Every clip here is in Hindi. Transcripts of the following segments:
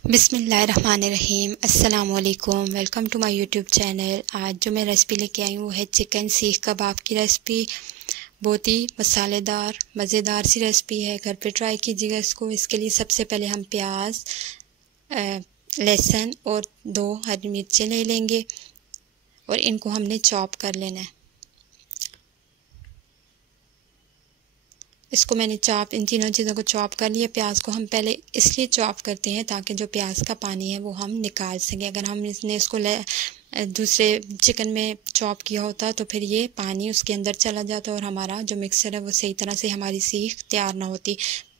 बिस्मिल्लाहिर्रहमानिर्रहीम। अस्सलाम वालेकुम। Welcome to my YouTube channel. आज जो मैं रेसिपी लेके आई हूँ वो है चिकन सीख कबाब की रेसिपी। बहुत ही मसालेदार मज़ेदार सी रेसिपी है, घर पे ट्राई कीजिएगा इसको। इसके लिए सबसे पहले हम प्याज, लहसुन और 2 हरी मिर्चें ले लेंगे और इनको हमने चॉप कर लेना है। इसको मैंने इन तीनों चीज़ों को चॉप कर लिया। प्याज को हम पहले इसलिए चॉप करते हैं ताकि जो प्याज का पानी है वो हम निकाल सकें। अगर हम इसको दूसरे चिकन में चॉप किया होता तो फिर ये पानी उसके अंदर चला जाता और हमारा जो मिक्सर है वो सही तरह से हमारी सीख तैयार ना होती।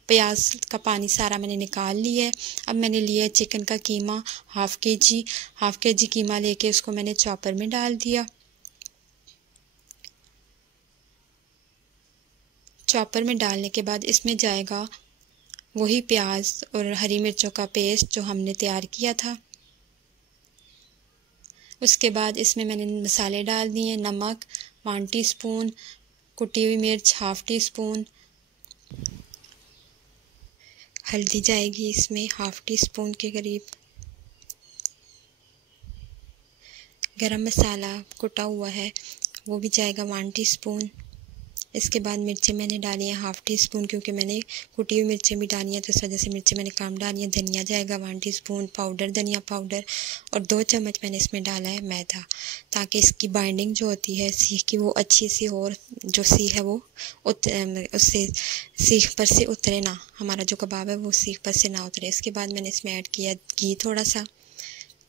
प्याज का पानी सारा मैंने निकाल लिया है। अब मैंने लिया है चिकन का कीमा हाफ़ के जी कीमा लेके उसको मैंने चॉपर में डाल दिया। चॉपर में डालने के बाद इसमें जाएगा वही प्याज और हरी मिर्चों का पेस्ट जो हमने तैयार किया था। उसके बाद इसमें मैंने मसाले डाल दिए। नमक 1 टीस्पून, कुटी हुई मिर्च हाफ़ टी स्पून, हल्दी जाएगी इसमें हाफ़ टी स्पून के करीब, गरम मसाला कुटा हुआ है वो भी जाएगा 1 टीस्पून। इसके बाद मिर्चें मैंने डाली हैं हाफ़ टी स्पून, क्योंकि मैंने कुटी हुई मिर्चें भी डाली हैं तो इस वजह से मिर्चें मैंने कम डाली हैं। धनिया जाएगा 1 टीस्पून पाउडर, धनिया पाउडर, और 2 चम्मच मैंने इसमें डाला है मैदा, ताकि इसकी बाइंडिंग जो होती है सीख की वो अच्छी सी हो और जो सीख है वो उससे सीख पर से उतरे ना, हमारा जो कबाब है वो सीख पर से ना उतरे। इसके बाद मैंने इसमें ऐड किया घी थोड़ा सा,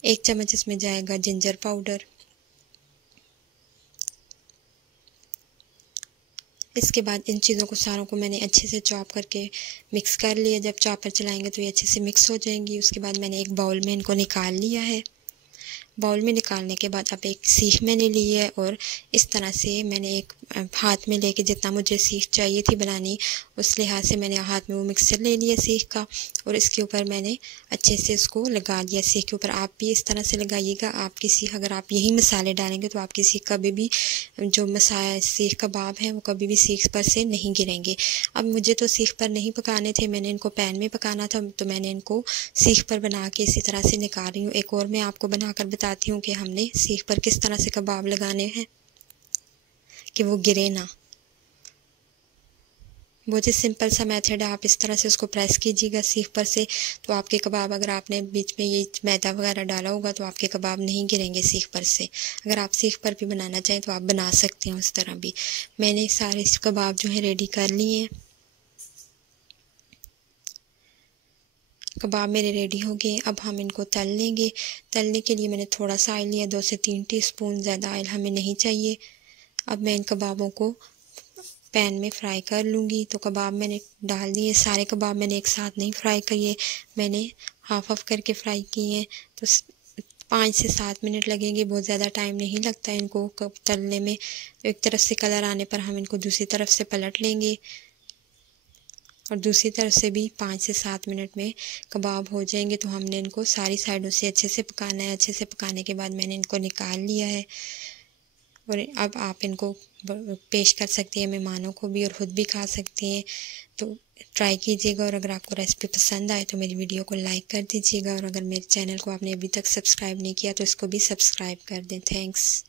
1 चम्मच इसमें जाएगा जिंजर पाउडर। इसके बाद इन चीज़ों को सारों को मैंने अच्छे से चॉप करके मिक्स कर लिया। जब चॉपर चलाएंगे तो ये अच्छे से मिक्स हो जाएंगी। उसके बाद मैंने एक बाउल में इनको निकाल लिया है। बाउल में निकालने के बाद अब एक सीख मैंने ली है और इस तरह से मैंने एक हाथ में लेके जितना मुझे सीख चाहिए थी बनानी उस लिहाज से मैंने हाथ में वो मिक्सर ले लिया सीख का, और इसके ऊपर मैंने अच्छे से इसको लगा दिया सीख के ऊपर। आप भी इस तरह से लगाइएगा। आपकी सीख अगर आप यही मसाले डालेंगे तो आपकी सीख कभी भी जो सीख कबाब हैं वो कभी भी सीख पर से नहीं गिरेंगे। अब मुझे तो सीख पर नहीं पकाने थे, मैंने इनको पैन में पकाना था तो मैंने इनको सीख पर बना के इसी तरह से निकाल रही हूँ। एक और मैं आपको बनाकर बताती हूँ कि हमने सीख पर किस तरह से कबाब लगाने हैं कि वो गिरे ना। बहुत ही सिंपल सा मेथड है। आप इस तरह से उसको प्रेस कीजिएगा सीख पर से तो आपके कबाब, अगर आपने बीच में ये मैदा वगैरह डाला होगा तो आपके कबाब नहीं गिरेंगे सीख पर से। अगर आप सीख पर भी बनाना चाहें तो आप बना सकते हैं उस तरह भी। मैंने सारे कबाब जो है रेडी कर लिए हैं। कबाब मेरे रेडी हो गए। अब हम इनको तल लेंगे। तलने के लिए मैंने थोड़ा सा ऑयल लिया, 2 से 3 टीस्पून, ज़्यादा ऑयल हमें नहीं चाहिए। अब मैं इन कबाबों को पैन में फ्राई कर लूँगी। तो कबाब मैंने डाल दिए। सारे कबाब मैंने एक साथ नहीं फ्राई किए, मैंने हाफ हाफ करके फ्राई किए हैं। तो 5 से 7 मिनट लगेंगे, बहुत ज़्यादा टाइम नहीं लगता इनको तलने में। एक तरफ से कलर आने पर हम इनको दूसरी तरफ से पलट लेंगे और दूसरी तरफ से भी 5 से 7 मिनट में कबाब हो जाएंगे। तो हमने इनको सारी साइडों से अच्छे से पकाना है। अच्छे से पकाने के बाद मैंने इनको निकाल लिया है और अब आप इनको पेश कर सकते हैं मेहमानों को भी और ख़ुद भी खा सकते हैं। तो ट्राई कीजिएगा और अगर आपको रेसिपी पसंद आए तो मेरी वीडियो को लाइक कर दीजिएगा और अगर मेरे चैनल को आपने अभी तक सब्सक्राइब नहीं किया तो इसको भी सब्सक्राइब कर दें। थैंक्स।